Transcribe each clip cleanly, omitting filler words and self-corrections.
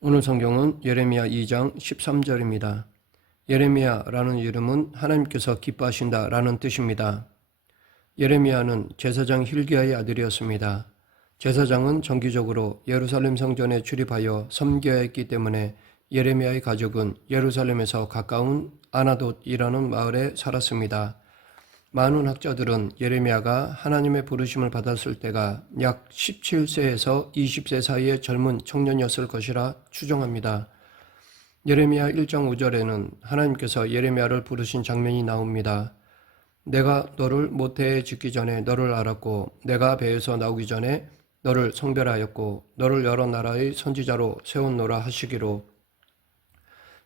오늘 성경은 예레미야 2장 13절입니다. 예레미야라는 이름은 하나님께서 기뻐하신다라는 뜻입니다. 예레미야는 제사장 hil기야의 아들이었습니다. 제사장은 정기적으로 예루살렘 성전에 출입하여 섬겨야 했기 때문에 예레미야의 가족은 예루살렘에서 가까운 아나돗이라는 마을에 살았습니다. 많은 학자들은 예레미야가 하나님의 부르심을 받았을 때가 약 17세에서 20세 사이의 젊은 청년이었을 것이라 추정합니다. 예레미야 1장 5절에는 하나님께서 예레미야를 부르신 장면이 나옵니다. 내가 너를 모태에 짓기 전에 너를 알았고 내가 배에서 나오기 전에 너를 성별하였고 너를 여러 나라의 선지자로 세웠노라 하시기로.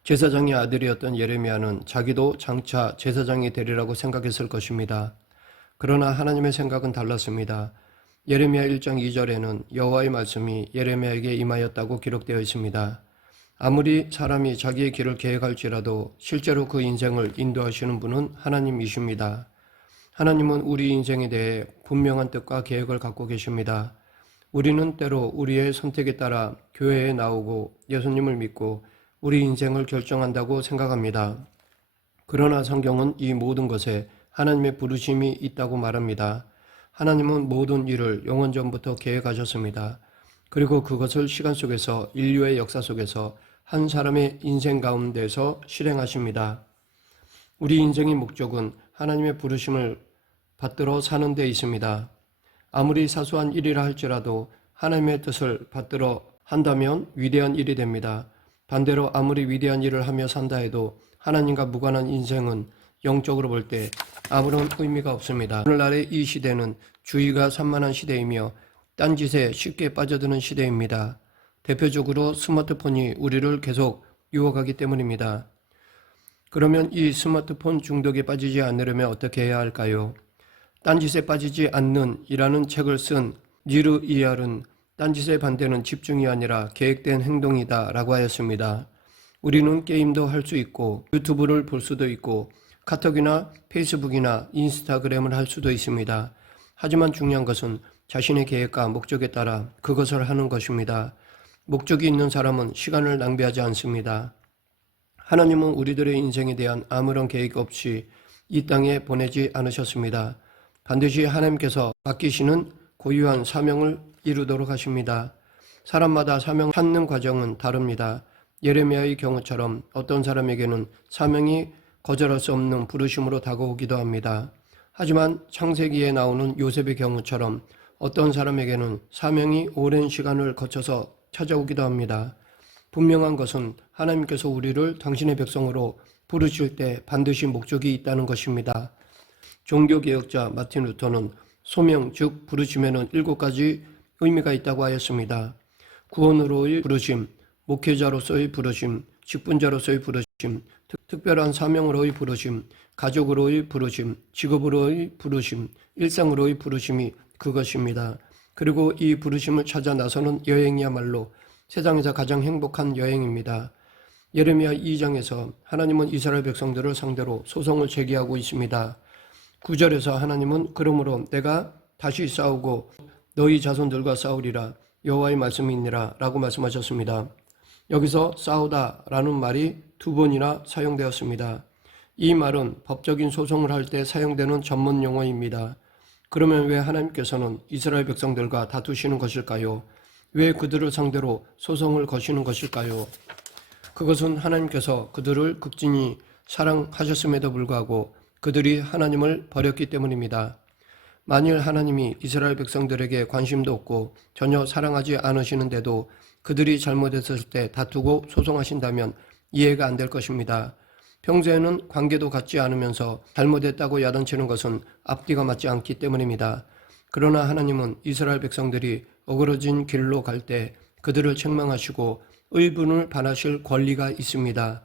제사장의 아들이었던 예레미야는 자기도 장차 제사장이 되리라고 생각했을 것입니다. 그러나 하나님의 생각은 달랐습니다. 예레미야 1장 2절에는 여호와의 말씀이 예레미야에게 임하였다고 기록되어 있습니다. 아무리 사람이 자기의 길을 계획할지라도 실제로 그 인생을 인도하시는 분은 하나님이십니다. 하나님은 우리 인생에 대해 분명한 뜻과 계획을 갖고 계십니다. 우리는 때로 우리의 선택에 따라 교회에 나오고 예수님을 믿고 우리 인생을 결정한다고 생각합니다. 그러나 성경은 이 모든 것에 하나님의 부르심이 있다고 말합니다. 하나님은 모든 일을 영원전부터 계획하셨습니다. 그리고 그것을 시간 속에서 인류의 역사 속에서 한 사람의 인생 가운데서 실행하십니다. 우리 인생의 목적은 하나님의 부르심을 받들어 사는 데 있습니다. 아무리 사소한 일이라 할지라도 하나님의 뜻을 받들어 한다면 위대한 일이 됩니다. 반대로 아무리 위대한 일을 하며 산다 해도 하나님과 무관한 인생은 영적으로 볼 때 아무런 의미가 없습니다. 오늘날의 이 시대는 주의가 산만한 시대이며 딴짓에 쉽게 빠져드는 시대입니다. 대표적으로 스마트폰이 우리를 계속 유혹하기 때문입니다. 그러면 이 스마트폰 중독에 빠지지 않으려면 어떻게 해야 할까요? 딴짓에 빠지지 않는 이라는 책을 쓴 니르 이알은 딴짓의 반대는 집중이 아니라 계획된 행동이다 라고 하였습니다. 우리는 게임도 할 수 있고 유튜브를 볼 수도 있고 카톡이나 페이스북이나 인스타그램을 할 수도 있습니다. 하지만 중요한 것은 자신의 계획과 목적에 따라 그것을 하는 것입니다. 목적이 있는 사람은 시간을 낭비하지 않습니다. 하나님은 우리들의 인생에 대한 아무런 계획 없이 이 땅에 보내지 않으셨습니다. 반드시 하나님께서 맡기시는 고유한 사명을 이루도록 하십니다. 사람마다 사명 찾는 과정은 다릅니다. 예레미야의 경우처럼 어떤 사람에게는 사명이 거절할 수 없는 부르심으로 다가오기도 합니다. 하지만 창세기에 나오는 요셉의 경우처럼 어떤 사람에게는 사명이 오랜 시간을 거쳐서 찾아오기도 합니다. 분명한 것은 하나님께서 우리를 당신의 백성으로 부르실 때 반드시 목적이 있다는 것입니다. 종교개혁자 마틴 루터는 소명 즉 부르심에는 7가지 의미가 있다고 하였습니다. 구원으로의 부르심, 목회자로서의 부르심, 직분자로서의 부르심, 특별한 사명으로의 부르심, 가족으로의 부르심, 직업으로의 부르심, 일상으로의 부르심이 그것입니다. 그리고 이 부르심을 찾아 나서는 여행이야말로 세상에서 가장 행복한 여행입니다. 예레미야 2장에서 하나님은 이스라엘 백성들을 상대로 소송을 제기하고 있습니다. 9절에서 하나님은 그러므로 내가 다시 싸우고 너희 자손들과 싸우리라 여호와의 말씀이니라 라고 말씀하셨습니다. 여기서 싸우다 라는 말이 2번이나 사용되었습니다. 이 말은 법적인 소송을 할 때 사용되는 전문 용어입니다. 그러면 왜 하나님께서는 이스라엘 백성들과 다투시는 것일까요? 왜 그들을 상대로 소송을 거시는 것일까요? 그것은 하나님께서 그들을 극진히 사랑하셨음에도 불구하고 그들이 하나님을 버렸기 때문입니다. 만일 하나님이 이스라엘 백성들에게 관심도 없고 전혀 사랑하지 않으시는데도 그들이 잘못했을 때 다투고 소송하신다면 이해가 안 될 것입니다. 평소에는 관계도 갖지 않으면서 잘못했다고 야단치는 것은 앞뒤가 맞지 않기 때문입니다. 그러나 하나님은 이스라엘 백성들이 어그러진 길로 갈 때 그들을 책망하시고 의분을 반하실 권리가 있습니다.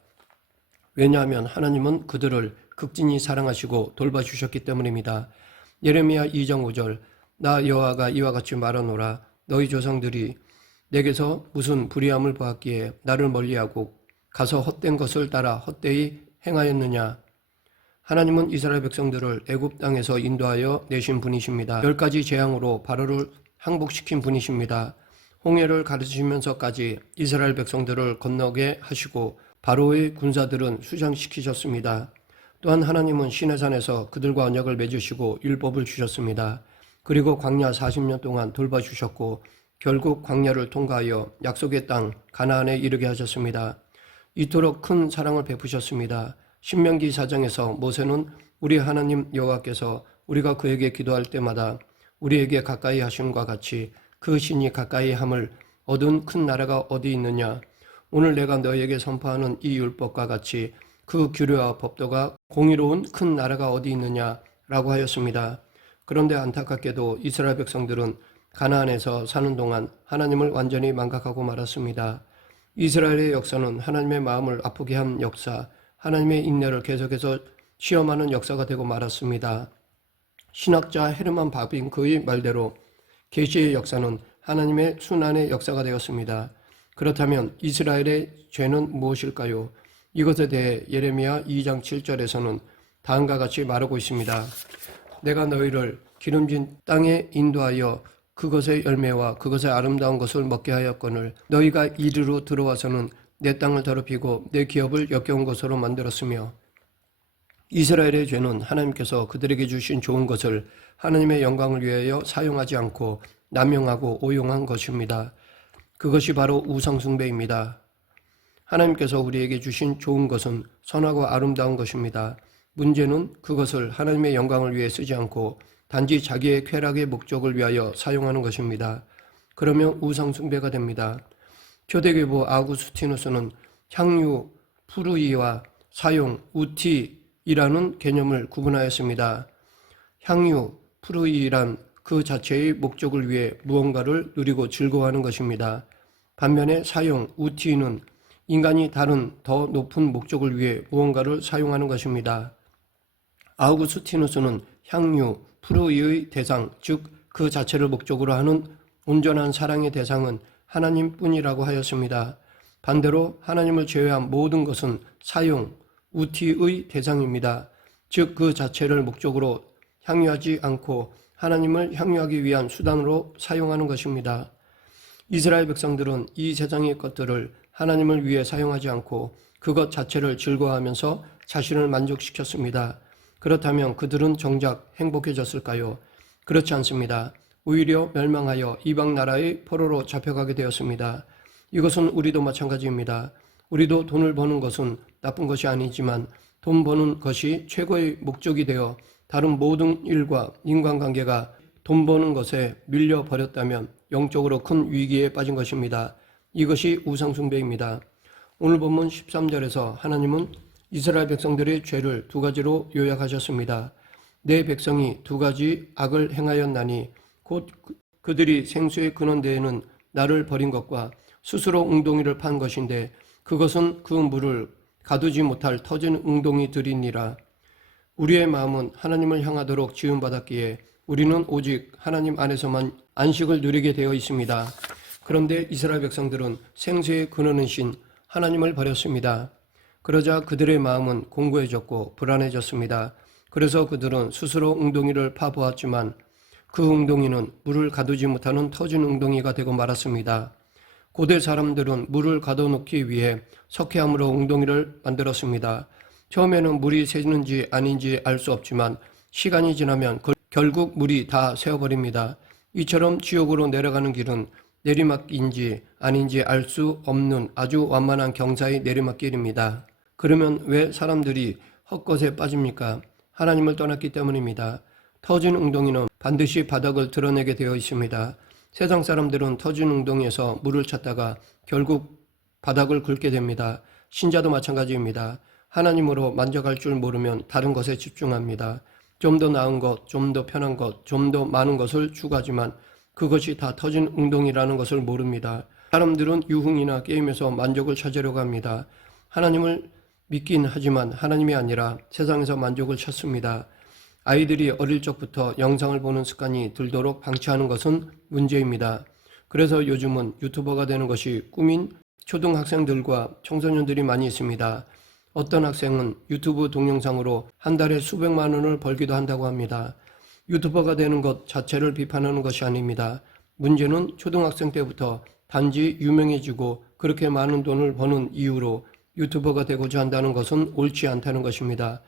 왜냐하면 하나님은 그들을 극진히 사랑하시고 돌봐주셨기 때문입니다. 예레미야 2장 5절 나 여호와가 이와 같이 말하노라 너희 조상들이 내게서 무슨 불의함을 보았기에 나를 멀리하고 가서 헛된 것을 따라 헛되이 행하였느냐. 하나님은 이스라엘 백성들을 애굽 땅에서 인도하여 내신 분이십니다. 10가지 재앙으로 바로를 항복시킨 분이십니다. 홍해를 가르치면서까지 이스라엘 백성들을 건너게 하시고 바로의 군사들은 수장시키셨습니다. 또한 하나님은 시내산에서 그들과 언약을 맺으시고 율법을 주셨습니다. 그리고 광야 40년 동안 돌봐주셨고 결국 광야를 통과하여 약속의 땅 가나안에 이르게 하셨습니다. 이토록 큰 사랑을 베푸셨습니다. 신명기 4장에서 모세는 우리 하나님 여호와께서 우리가 그에게 기도할 때마다 우리에게 가까이 하심과 같이 그 신이 가까이 함을 얻은 큰 나라가 어디 있느냐. 오늘 내가 너에게 선포하는 이 율법과 같이 그 규례와 법도가 공의로운 큰 나라가 어디 있느냐라고 하였습니다. 그런데 안타깝게도 이스라엘 백성들은 가나안에서 사는 동안 하나님을 완전히 망각하고 말았습니다. 이스라엘의 역사는 하나님의 마음을 아프게 한 역사, 하나님의 인내를 계속해서 시험하는 역사가 되고 말았습니다. 신학자 헤르만 바빙크의 말대로 계시의 역사는 하나님의 순환의 역사가 되었습니다. 그렇다면 이스라엘의 죄는 무엇일까요? 이것에 대해 예레미야 2장 7절에서는 다음과 같이 말하고 있습니다. 내가 너희를 기름진 땅에 인도하여 그것의 열매와 그것의 아름다운 것을 먹게 하였거늘 너희가 이리로 들어와서는 내 땅을 더럽히고 내 기업을 역겨운 것으로 만들었으며. 이스라엘의 죄는 하나님께서 그들에게 주신 좋은 것을 하나님의 영광을 위하여 사용하지 않고 남용하고 오용한 것입니다. 그것이 바로 우상숭배입니다. 하나님께서 우리에게 주신 좋은 것은 선하고 아름다운 것입니다. 문제는 그것을 하나님의 영광을 위해 쓰지 않고 단지 자기의 쾌락의 목적을 위하여 사용하는 것입니다. 그러면 우상숭배가 됩니다. 초대교부 아우구스티누스는 향유, 푸르이와 사용, 우티이라는 개념을 구분하였습니다. 향유, 푸르이란 그 자체의 목적을 위해 무언가를 누리고 즐거워하는 것입니다. 반면에 사용, 우티는 인간이 다른 더 높은 목적을 위해 무언가를 사용하는 것입니다. 아우구스티누스는 향유, 푸르이의 대상, 즉 그 자체를 목적으로 하는 온전한 사랑의 대상은 하나님뿐이라고 하였습니다. 반대로 하나님을 제외한 모든 것은 사용, 우티의 대상입니다. 즉 그 자체를 목적으로 향유하지 않고 하나님을 향유하기 위한 수단으로 사용하는 것입니다. 이스라엘 백성들은 이 세상의 것들을 하나님을 위해 사용하지 않고 그것 자체를 즐거워하면서 자신을 만족시켰습니다. 그렇다면 그들은 정작 행복해졌을까요? 그렇지 않습니다. 오히려 멸망하여 이방 나라의 포로로 잡혀가게 되었습니다. 이것은 우리도 마찬가지입니다. 우리도 돈을 버는 것은 나쁜 것이 아니지만 돈 버는 것이 최고의 목적이 되어 다른 모든 일과 인간관계가 돈 버는 것에 밀려버렸다면 영적으로 큰 위기에 빠진 것입니다. 이것이 우상숭배입니다. 오늘 본문 13절에서 하나님은 이스라엘 백성들의 죄를 두 가지로 요약하셨습니다. 내 백성이 두 가지 악을 행하였나니 곧 그들이 생수의 근원대에는 나를 버린 것과 스스로 웅덩이를 판 것인데 그것은 그 물을 가두지 못할 터진 웅덩이들이니라. 우리의 마음은 하나님을 향하도록 지음받았기에 우리는 오직 하나님 안에서만 안식을 누리게 되어 있습니다. 그런데 이스라엘 백성들은 생수의 근원이신 하나님을 버렸습니다. 그러자 그들의 마음은 공고해졌고 불안해졌습니다. 그래서 그들은 스스로 웅덩이를 파보았지만 그 웅덩이는 물을 가두지 못하는 터진 웅덩이가 되고 말았습니다. 고대 사람들은 물을 가둬놓기 위해 석회암으로 웅덩이를 만들었습니다. 처음에는 물이 새는지 아닌지 알 수 없지만 시간이 지나면 결국 물이 다 새어버립니다. 이처럼 지옥으로 내려가는 길은 내리막인지 아닌지 알 수 없는 아주 완만한 경사의 내리막길입니다. 그러면 왜 사람들이 헛것에 빠집니까? 하나님을 떠났기 때문입니다. 터진 웅덩이는 반드시 바닥을 드러내게 되어 있습니다. 세상 사람들은 터진 웅덩이에서 물을 찾다가 결국 바닥을 긁게 됩니다. 신자도 마찬가지입니다. 하나님으로 만족할 줄 모르면 다른 것에 집중합니다. 좀 더 나은 것, 좀 더 편한 것, 좀 더 많은 것을 추구하지만 그것이 다 터진 웅덩이라는 것을 모릅니다. 사람들은 유흥이나 게임에서 만족을 찾으려고 합니다. 하나님을 믿긴 하지만 하나님이 아니라 세상에서 만족을 찾습니다. 아이들이 어릴 적부터 영상을 보는 습관이 들도록 방치하는 것은 문제입니다. 그래서 요즘은 유튜버가 되는 것이 꿈인 초등학생들과 청소년들이 많이 있습니다. 어떤 학생은 유튜브 동영상으로 한 달에 수백만 원을 벌기도 한다고 합니다. 유튜버가 되는 것 자체를 비판하는 것이 아닙니다. 문제는 초등학생 때부터 단지 유명해지고 그렇게 많은 돈을 버는 이유로 유튜버가 되고자 한다는 것은 옳지 않다는 것입니다.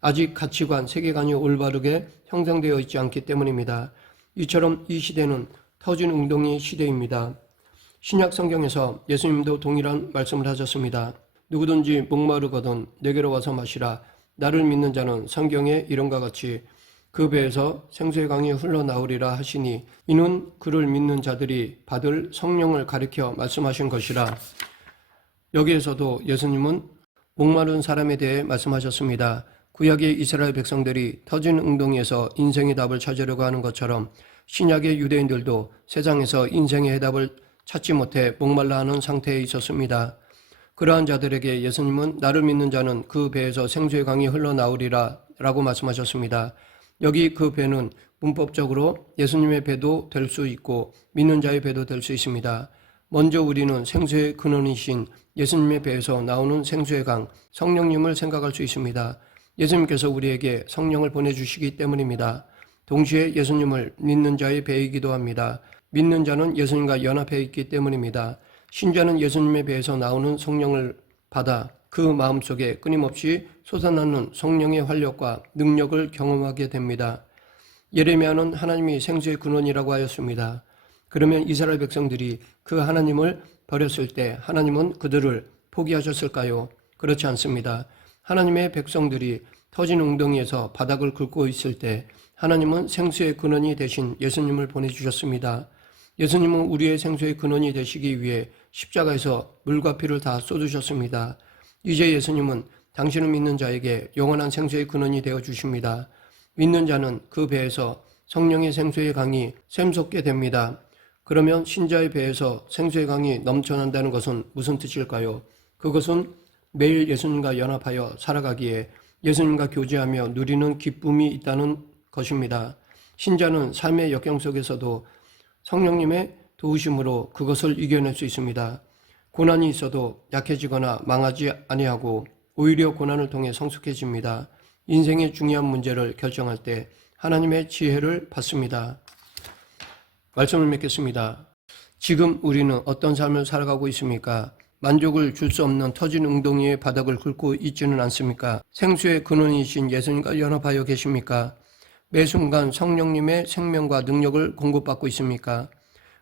아직 가치관, 세계관이 올바르게 형성되어 있지 않기 때문입니다. 이처럼 이 시대는 터진 웅덩이 시대입니다. 신약 성경에서 예수님도 동일한 말씀을 하셨습니다. 누구든지 목마르거든 내게로 와서 마시라. 나를 믿는 자는 성경의 이름과 같이 그 배에서 생수의 강이 흘러나오리라 하시니 이는 그를 믿는 자들이 받을 성령을 가리켜 말씀하신 것이라. 여기에서도 예수님은 목마른 사람에 대해 말씀하셨습니다. 구약의 이스라엘 백성들이 터진 웅덩이에서 인생의 답을 찾으려고 하는 것처럼 신약의 유대인들도 세상에서 인생의 해답을 찾지 못해 목말라 하는 상태에 있었습니다. 그러한 자들에게 예수님은 나를 믿는 자는 그 배에서 생수의 강이 흘러나오리라 라고 말씀하셨습니다. 여기 그 배는 문법적으로 예수님의 배도 될 수 있고 믿는 자의 배도 될 수 있습니다. 먼저 우리는 생수의 근원이신 예수님의 배에서 나오는 생수의 강, 성령님을 생각할 수 있습니다. 예수님께서 우리에게 성령을 보내주시기 때문입니다. 동시에 예수님을 믿는 자의 배이기도 합니다. 믿는 자는 예수님과 연합해 있기 때문입니다. 신자는 예수님의 배에서 나오는 성령을 받아 그 마음속에 끊임없이 솟아나는 성령의 활력과 능력을 경험하게 됩니다. 예레미야는 하나님이 생수의 근원이라고 하였습니다. 그러면 이스라엘 백성들이 그 하나님을 버렸을 때 하나님은 그들을 포기하셨을까요? 그렇지 않습니다. 하나님의 백성들이 터진 웅덩이에서 바닥을 긁고 있을 때 하나님은 생수의 근원이 되신 예수님을 보내주셨습니다. 예수님은 우리의 생수의 근원이 되시기 위해 십자가에서 물과 피를 다 쏟으셨습니다. 이제 예수님은 당신을 믿는 자에게 영원한 생수의 근원이 되어 주십니다. 믿는 자는 그 배에서 성령의 생수의 강이 샘솟게 됩니다. 그러면 신자의 배에서 생수의 강이 넘쳐난다는 것은 무슨 뜻일까요? 그것은 매일 예수님과 연합하여 살아가기에 예수님과 교제하며 누리는 기쁨이 있다는 것입니다. 신자는 삶의 역경 속에서도 성령님의 도우심으로 그것을 이겨낼 수 있습니다. 고난이 있어도 약해지거나 망하지 아니하고 오히려 고난을 통해 성숙해집니다. 인생의 중요한 문제를 결정할 때 하나님의 지혜를 받습니다. 말씀을 맺겠습니다. 지금 우리는 어떤 삶을 살아가고 있습니까? 만족을 줄 수 없는 터진 웅덩이의 바닥을 긁고 있지는 않습니까? 생수의 근원이신 예수님과 연합하여 계십니까? 매 순간 성령님의 생명과 능력을 공급받고 있습니까?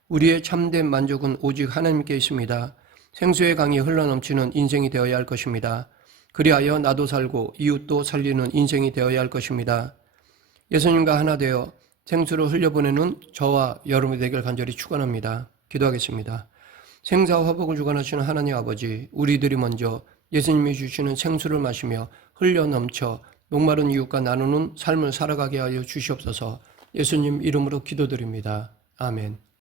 우리의 참된 만족은 오직 하나님께 있습니다. 생수의 강이 흘러넘치는 인생이 되어야 할 것입니다. 그리하여 나도 살고 이웃도 살리는 인생이 되어야 할 것입니다. 예수님과 하나 되어 생수를 흘려보내는 저와 여러분이 되길 간절히 축원합니다. 기도하겠습니다. 생사와 화복을 주관하시는 하나님 아버지, 우리들이 먼저 예수님이 주시는 생수를 마시며 흘려넘쳐 목마른 이웃과 나누는 삶을 살아가게 하여 주시옵소서. 예수님 이름으로 기도드립니다. 아멘.